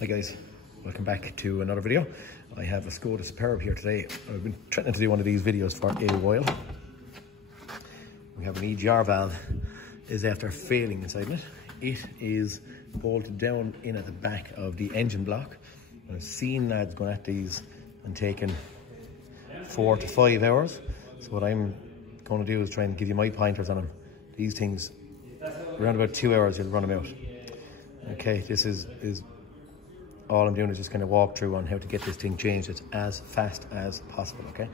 Hi guys, welcome back to another video. I have a Skoda Superb here today. I've been trying to do one of these videos for a while. We have an EGR valve is after failing inside it. It is bolted down in at the back of the engine block. I've seen lads going at these and taking 4 to 5 hours. So what I'm going to do is try and give you my pointers on them. These things, around about 2 hours you'll run them out. Okay, this is all I'm doing is just kind of walk through on how to get this thing changed. It's as fast as possible, okay?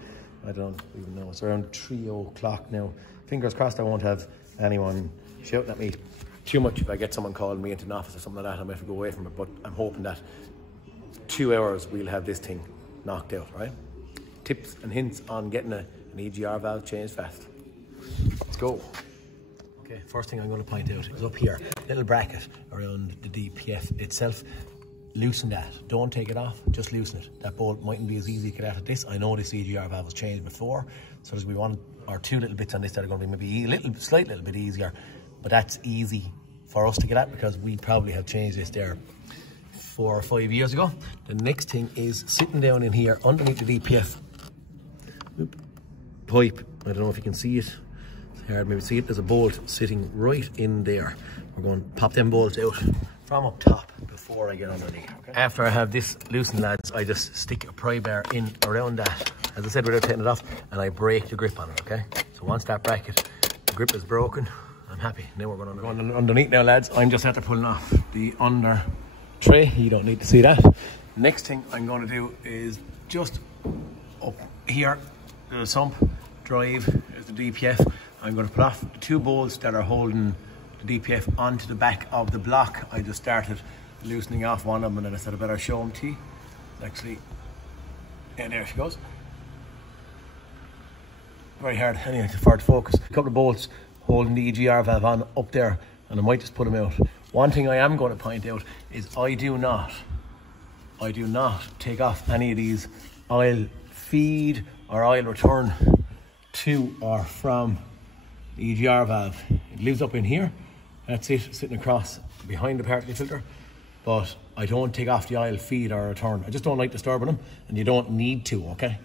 I don't even know, it's around 3 o'clock now. Fingers crossed I won't have anyone shouting at me too much if I get someone calling me into an office or something like that. I might have to go away from it, but I'm hoping that 2 hours we'll have this thing knocked out, right? Tips and hints on getting an EGR valve changed fast. Let's go. Okay, first thing I'm going to point out is up here, little bracket around the DPF itself. Loosen that, don't take it off, just loosen it. That bolt mightn't be as easy to get out of this. I know this EGR valve was changed before, so there's going to be one or two little bits on this that are going to be maybe a slight little bit easier, but that's easy for us to get at because we probably have changed this there 4 or 5 years ago. The next thing is sitting down in here underneath the DPF pipe. I don't know if you can see it. It's hard maybe to see it. There's a bolt sitting right in there. We're going to pop them bolts out from up top before I get underneath. Okay? After I have this loosened, lads, I just stick a pry bar in around that, as I said, without taking it off, and I break the grip on it, okay? So once that bracket, the grip is broken, I'm happy. Now we're going underneath now, lads. I'm just after pulling off the under tray. You don't need to see that. Next thing I'm going to do is just up here, the sump, drive, there's the DPF. I'm going to put off the 2 bolts that are holding the DPF onto the back of the block. I just started loosening off one of them and then I said I better show them to you. Actually, yeah, there she goes. Very hard anyway for it to focus. A couple of bolts holding the EGR valve on up there, and I might just put them out. One thing I am going to point out is I do not take off any of these oil feed or oil return to or from the EGR valve. It lives up in here. That's it, sitting across behind the particle filter. But I don't take off the oil feed or return. I just don't like disturbing them, and you don't need to, okay?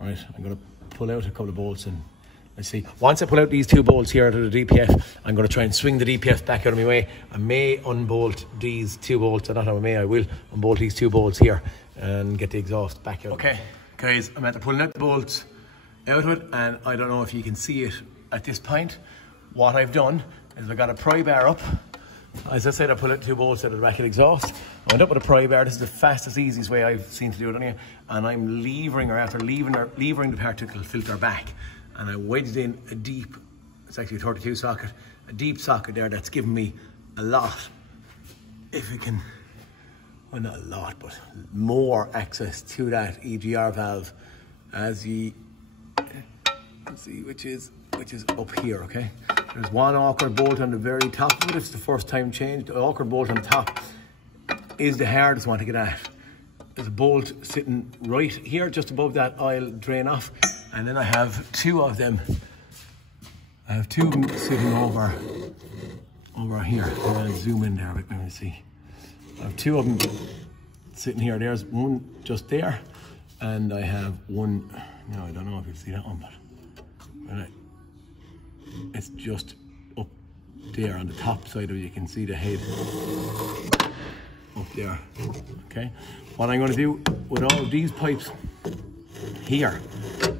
All right, I'm going to pull out a couple of bolts and let's see. Once I pull out these 2 bolts here out of the DPF, I'm going to try and swing the DPF back out of my way. I may unbolt these 2 bolts, or not how I may, I will unbolt these 2 bolts here and get the exhaust back out. Okay, guys, I'm after pulling out the bolts out of it, and I don't know if you can see it at this point. What I've done is I've got a pry bar up. As I said, I pull out 2 bolts out of the bracket exhaust. I went up with a pry bar. This is the fastest, easiest way I've seen to do it anyway. And I'm levering the particle filter back. And I wedged in a deep, it's actually a 32 socket, a deep socket there that's given me a lot, if you can, well not a lot, but more access to that EGR valve, as you can see, which is up here, okay? There's one awkward bolt on the very top of it. It's the first time changed. The awkward bolt on the top is the hardest one to get at. There's a bolt sitting right here, just above that oil drain off. And then I have 2 of them. I have 2 of them sitting over here. I'll zoom in there a bit, maybe see. I have 2 of them sitting here. There's one just there. And I have one, no, I don't know if you see that one, but it's just up there on the top side of it. You can see the head up there, okay? What I'm going to do with all of these pipes here,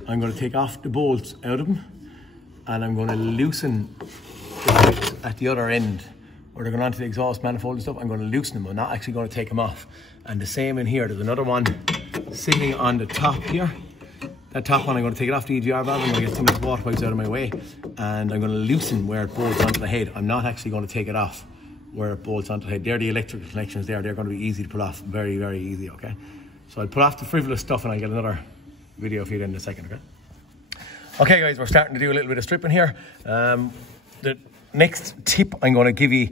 I'm going to take off the bolts out of them, and I'm going to loosen the pipes at the other end where they're going onto the exhaust manifold and stuff. I'm going to loosen them. I'm not actually going to take them off. And the same in here. There's another one sitting on the top here. That top one, I'm going to take it off the EGR valve. I'm going to get some of the water pipes out of my way, and I'm going to loosen where it bolts onto the head. I'm not actually going to take it off where it bolts onto the head. They're the electrical connections there. They're going to be easy to pull off. Very, very easy, okay? So I'll pull off the frivolous stuff and I'll get another video for you in a second, okay? Okay, guys, we're starting to do a little bit of stripping here. The next tip I'm going to give you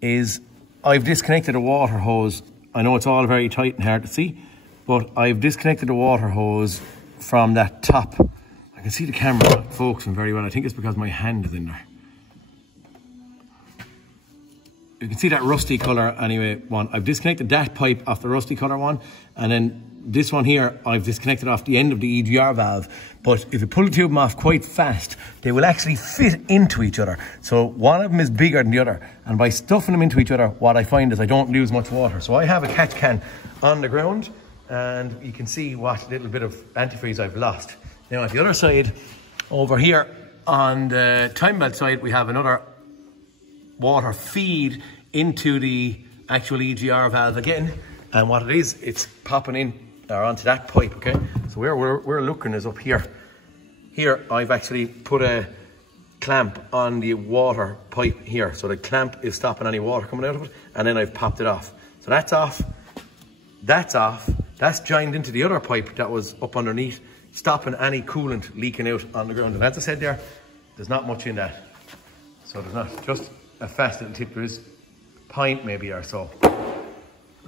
is I've disconnected a water hose. I know it's all very tight and hard to see, but I've disconnected the water hose from that top. I can see the camera not focusing very well. I think it's because my hand is in there. you can see that rusty colour anyway one. I've disconnected that pipe off the rusty colour one, and then this one here I've disconnected off the end of the EGR valve. But if you pull the tube off quite fast, they will actually fit into each other. So one of them is bigger than the other, and by stuffing them into each other, what I find is I don't lose much water. So I have a catch can on the ground, and you can see what little bit of antifreeze I've lost. Now at the other side, over here on the time belt side, we have another water feed into the actual EGR valve again, and what it is, it's popping in or onto that pipe. Okay, so where we're looking is up here. Here I've actually put a clamp on the water pipe here, so the clamp is stopping any water coming out of it, and then I've popped it off. So that's off, that's off, that's joined into the other pipe that was up underneath, stopping any coolant leaking out on the ground. And as I said there, there's not much in that, so there's not just a fast little tip. There is pint maybe or so.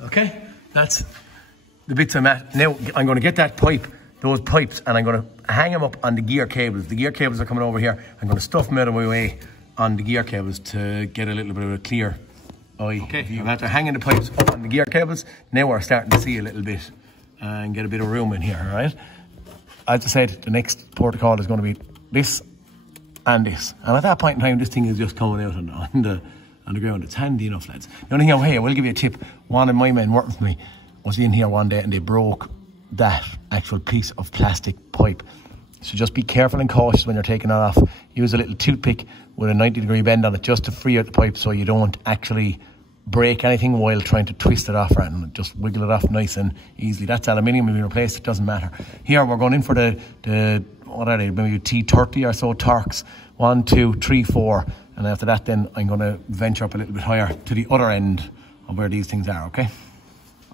Okay, that's the bits I'm at. Now I'm going to get that pipe, those pipes, and I'm going to hang them up on the gear cables. The gear cables are coming over here. I'm going to stuff them out of my way on the gear cables to get a little bit of a clear eye. Okay, I'm after hanging the pipes up on the gear cables. Now we're starting to see a little bit and get a bit of room in here, all right? As I said, the next protocol is going to be this and this. And at that point in time, this thing is just coming out on the ground. It's handy enough, lads. The only thing, hey, I will give you a tip. One of my men working for me was in here one day and they broke that actual piece of plastic pipe. So just be careful and cautious when you're taking that off. Use a little toothpick with a 90-degree bend on it just to free out the pipe so you don't actually break anything while trying to twist it off, and just wiggle it off nice and easily. That's aluminium, will be replaced, it doesn't matter. Here we're going in for the what are they, maybe T30 or so torques. 1, 2, 3, 4, and after that then I'm going to venture up a little bit higher to the other end of where these things are.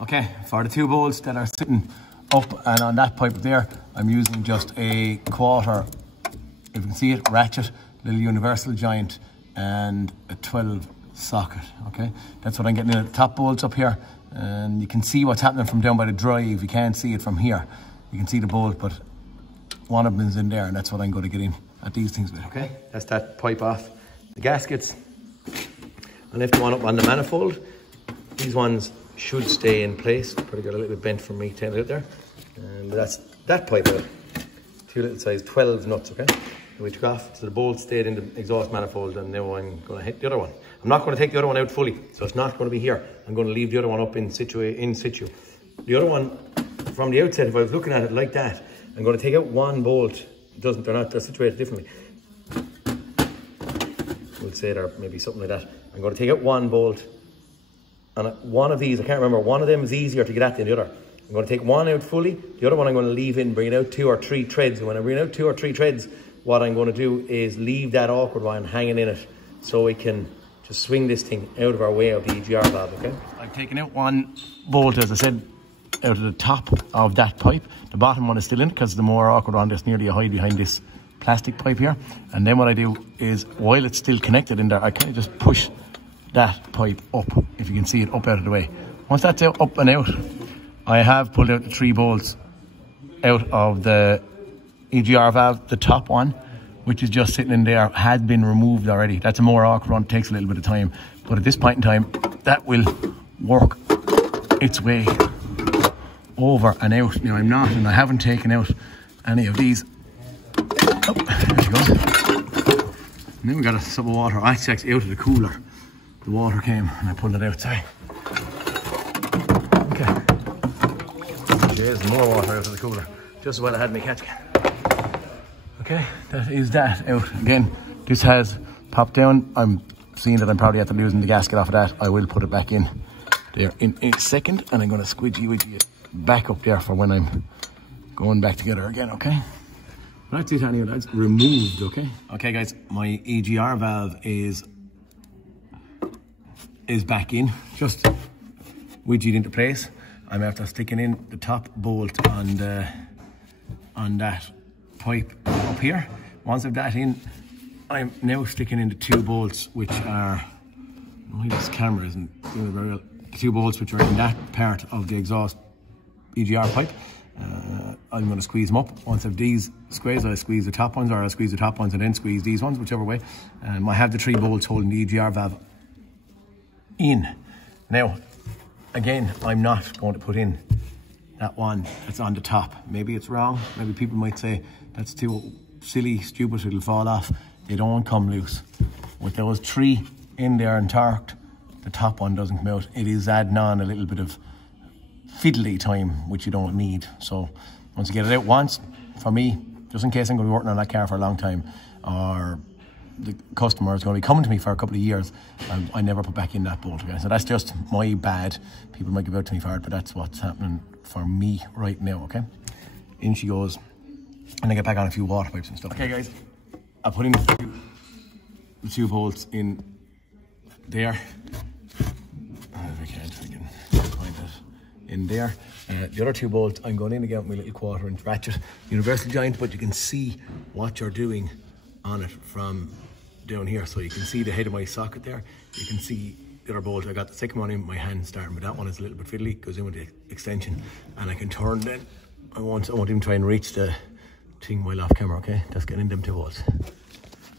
Okay, for the 2 bolts that are sitting up and on that pipe there, I'm using just a 1/4, if you can see it, ratchet, little universal joint, and a 12 socket. Okay, that's what I'm getting in the top bolts up here, and you can see what's happening from down by the drive. You can't see it from here, you can see the bolt, but one of them is in there, and that's what I'm going to get in at these things with. Okay, that's that pipe off. The gaskets, I lift the one up on the manifold. These ones should stay in place. Probably got a little bit bent from me taking it out there, and that's that pipe out. 2 little size 12 nuts. Okay, and we took off, so the bolt stayed in the exhaust manifold, and now I'm going to hit the other one. I'm not going to take the other one out fully, so it's not going to be here. I'm going to leave the other one up in situ. The other one, from the outset, if I was looking at it like that, I'm going to take out one bolt. They're situated differently. We'll say they're maybe something like that. I'm going to take out one bolt, and one of these, I can't remember, one of them is easier to get at than the other. I'm going to take one out fully, the other one I'm going to leave in, bring it out 2 or 3 threads. And when I bring out 2 or 3 threads, what I'm going to do is leave that awkward one hanging in it so we can just swing this thing out of our way of the EGR valve. Okay, I've taken out one bolt, as I said, out of the top of that pipe. The bottom one is still in because the more awkward one, there's nearly a hide behind this plastic pipe here. And then what I do is, while it's still connected in there, I kind of just push that pipe up, if you can see it, up out of the way. Once that's out, up and out, I have pulled out the 3 bolts out of the EGR valve. The top one, which is just sitting in there, had been removed already. That's a more awkward one, takes a little bit of time, but at this point in time, that will work its way over and out. Now I'm not, and I haven't taken out any of these. Oh, there you go. And then we got a sub of water. Actually out of the cooler, the water came and I pulled it out. Sorry. Okay, there's more water out of the cooler, just as well I had my catch can. Okay, that is that out. Again, this has popped down. I'm seeing that I'm probably after losing the gasket off of that. I will put it back in there in a second, and I'm going to squidgy it back up there for when I'm going back together again. Okay, that's it anyway. That's removed. Okay guys, my EGR valve is back in, just widgeted into place. I'm after sticking in the top bolt on that pipe up here. Once I've that in, I'm now sticking in the 2 bolts, which are, oh, this camera isn't doing it very well. The 2 bolts which are in that part of the exhaust EGR pipe. I'm going to squeeze them up. Once I've these squeezed, I squeeze the top ones, or I squeeze the top ones and then squeeze these ones, whichever way. I have the 3 bolts holding the EGR valve in. Now, again, I'm not going to put in that one that's on the top. Maybe it's wrong. Maybe people might say that's too silly, stupid, it'll fall off. They don't come loose. With those 3 in there and torqued, the top one doesn't come out. It is adding on a little bit of fiddly time, which you don't need. So once you get it out once, for me, just in case I'm going to be working on that car for a long time, or the customer is going to be coming to me for a couple of years, I never put back in that bolt again. So that's just my bad. People might give out to me for it, but that's what's happening for me right now, okay? In she goes, and I get back on a few water pipes and stuff. Okay guys, I put in the 2 bolts in there. If I can find it in there. The other 2 bolts, I'm going in again with my little 1/4" ratchet, universal joint, but you can see what you're doing on it from down here. So you can see the head of my socket there. You can see the other bolt. I got the second one in my hand starting, but that one is a little bit fiddly, goes in with the extension, and I can turn then. I won't even try and reach the thing while off camera, okay? Just getting in them 2 bolts.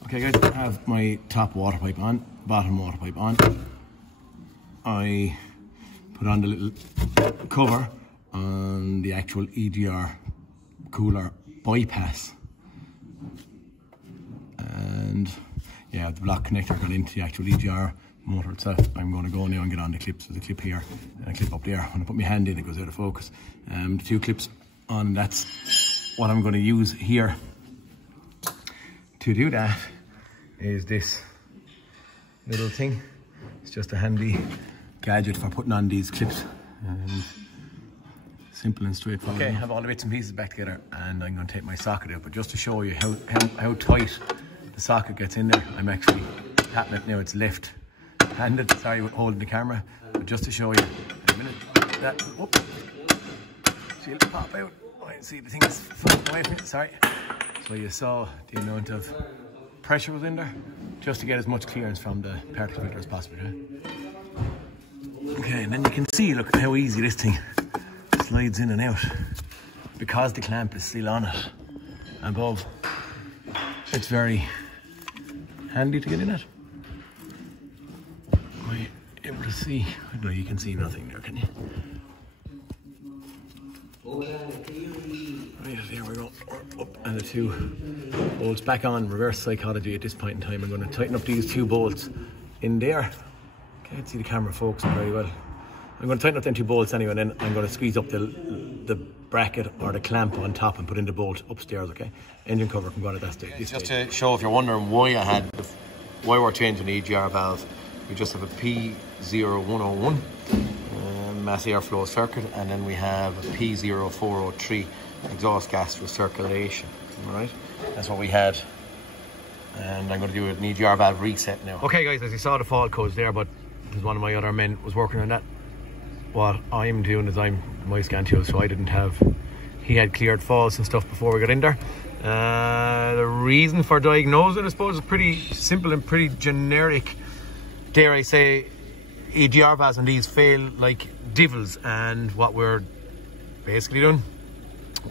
Okay guys, I have my top water pipe on, bottom water pipe on. I put on the little cover on the actual EGR cooler bypass. And yeah, the block connector got into the actual EGR motor itself. I'm going to go now and get on the clips. There's a clip here and a clip up there. When I put my hand in, it goes out of focus. The 2 clips on, that's what I'm going to use here. To do that is this little thing. It's just a handy gadget for putting on these clips. Simple and straightforward. Okay, I have all the bits and pieces back together, and I'm going to take my socket out. But just to show you how tight the socket gets in there, I'm actually tapping it now. It's left-handed. Sorry with holding the camera, but just to show you in a minute. That, whoop, see it pop out. Oh, I see the thing is falling away from it. Sorry. So you saw the amount of pressure was in there, just to get as much clearance from the particle filter as possible. Okay, and then you can see, look how easy this thing slides in and out, because the clamp is still on it above. It's very handy to get in it. Are you able to see? I don't know, you can see nothing there, can you? Right, there we go. Up, and the 2 bolts back on. Reverse psychology at this point in time. I'm going to tighten up these 2 bolts in there. Can't see the camera focusing very well. I'm going to tighten up them 2 bolts anyway, and then I'm going to squeeze up the bracket or the clamp on top and put in the bolt upstairs, okay? Engine cover can go at that stage. Just to show, if you're wondering why we're changing the EGR valve, we just have a P0101 mass airflow circuit, and then we have a P0403 exhaust gas recirculation, all right? That's what we had. And I'm going to do an EGR valve reset now. Okay guys, as you saw the fault codes there, but there's one of my other men was working on that. What I'm doing is I'm my scan too, so I didn't have, he had cleared faults and stuff before we got in there. The reason for diagnosing, I suppose, is pretty simple and pretty generic. Dare I say, EGR valves and these fail like devils, and what we're basically doing,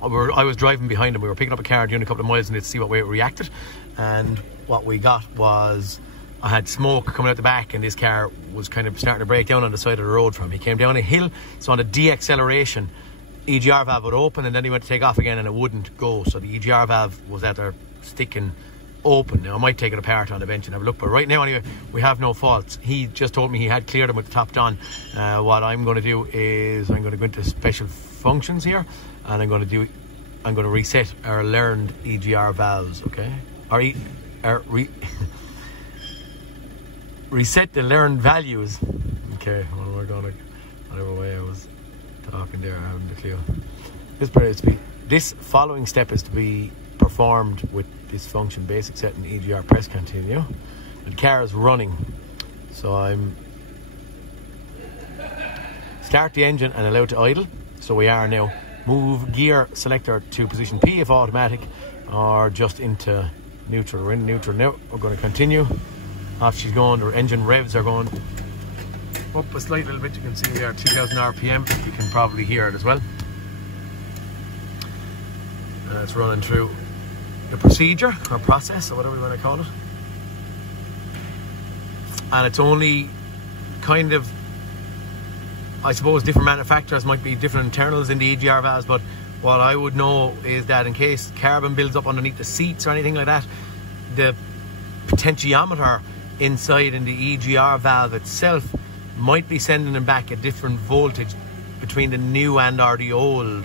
I was driving behind him, we were picking up a car doing a couple of miles and to see what way it reacted, and what we got was I had smoke coming out the back, and this car was kind of starting to break down on the side of the road from him. He came down a hill, so on the de-acceleration, EGR valve would open, and then he went to take off again and it wouldn't go. So the EGR valve was out there sticking open. Now I might take it apart on the bench and have a look, but right now anyway, we have no faults. He just told me he had cleared them with the top down. What I'm going to do is I'm going to go into special functions here, and I'm going to reset our learned EGR valves, okay? Reset the learned values. Okay, well, we're going to, whatever way I was talking there, I haven't a clue. This following step is to be performed with this function basic setting EGR press continue. The car is running, so I'm start the engine and allow it to idle. So we are now. Move gear selector to position P if automatic, or just into neutral. We're in neutral now. We're going to continue. After she's going, the engine revs are going up a slight little bit. You can see we are 2000 RPM. You can probably hear it as well. It's running through the procedure or process or whatever you want to call it. And it's only kind of, I suppose different manufacturers might be different internals in the EGR valves, but what I would know is that in case carbon builds up underneath the seats or anything like that, the potentiometer inside in the EGR valve itself might be sending them back a different voltage between the new and or the old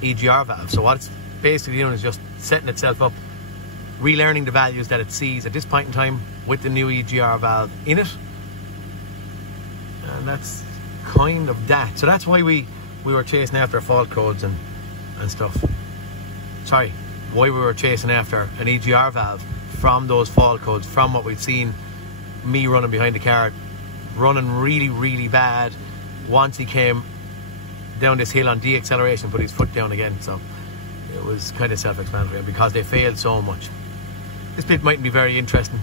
EGR valve. So what it's basically doing is just setting itself up, relearning the values that it sees at this point in time with the new EGR valve in it. And that's kind of that. So that's why we were chasing after fault codes and stuff. Sorry, why we were chasing after an EGR valve from those fault codes, from what we've seen me running behind the car, running really, really bad once he came down this hill on deacceleration, put his foot down again. So it was kind of self-explanatory, because they failed so much. This bit mightn't be very interesting.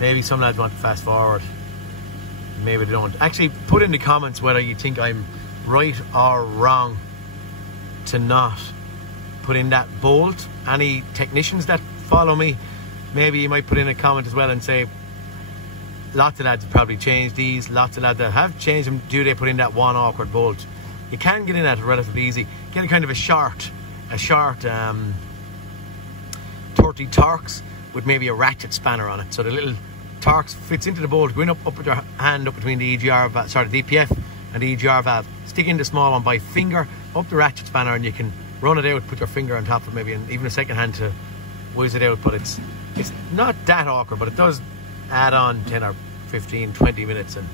Maybe some lads want to fast forward, maybe they don't. Actually, put in the comments whether you think I'm right or wrong to not put in that bolt. Any technicians that follow me, maybe you might put in a comment as well and say, lots of lads have probably changed these, lots of lads that have changed them, do they put in that one awkward bolt? You can get in that relatively easy. Get a kind of a short 30 Torx with maybe a ratchet spanner on it, so the little Torx fits into the bolt. Go in up with your hand up between the EGR valve, sorry, the DPF and the EGR valve. Stick in the small one by finger up the ratchet spanner, and you can run it out, put your finger on top of it maybe, and even a second hand to whiz it out. But it's not that awkward, but it does add on 10 or 15, 20 minutes. And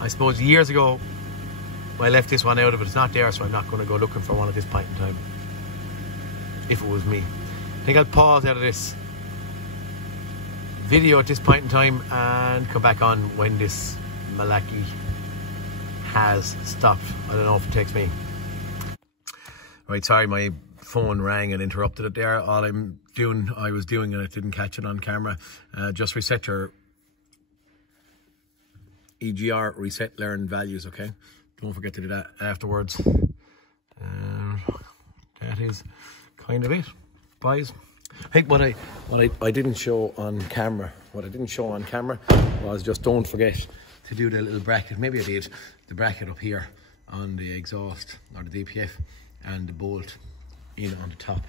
I suppose years ago I left this one out of it. It's not there, so I'm not going to go looking for one at this point in time, if it was me. I think I'll pause out of this video at this point in time and come back on when this Malaki has stopped. I don't know if it takes me. Right, sorry, my phone rang and interrupted it there. All I was doing and it didn't catch it on camera. Just reset your EGR, reset learn values, okay? Don't forget to do that afterwards. That is kind of it, boys. I think what I didn't show on camera, was just don't forget to do the little bracket. Maybe I did the bracket up here on the exhaust or the DPF, and the bolt in on the top.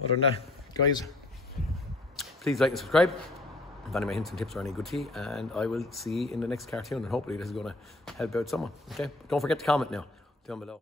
Other than that, guys, please like and subscribe if any of my hints and tips are any good to you, and I will see you in the next cartoon, and hopefully this is going to help out someone. Okay, don't forget to comment now down below.